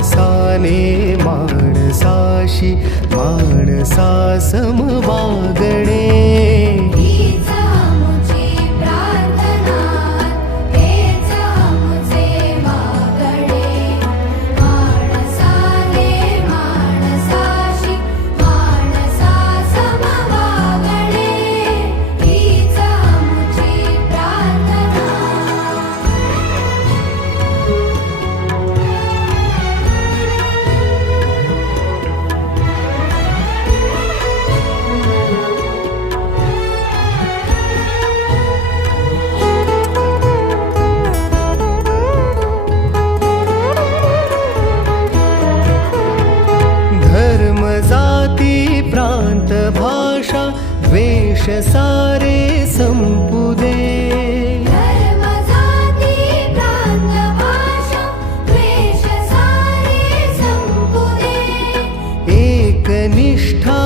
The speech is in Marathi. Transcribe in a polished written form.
माणसाने माणसाशी माणसा सम वागणे. प्रांत भाषा द्वेष सारे संपू दे. धर्म जाती प्रांत भाषा द्वेष सारे संपू दे. एकनिष्ठा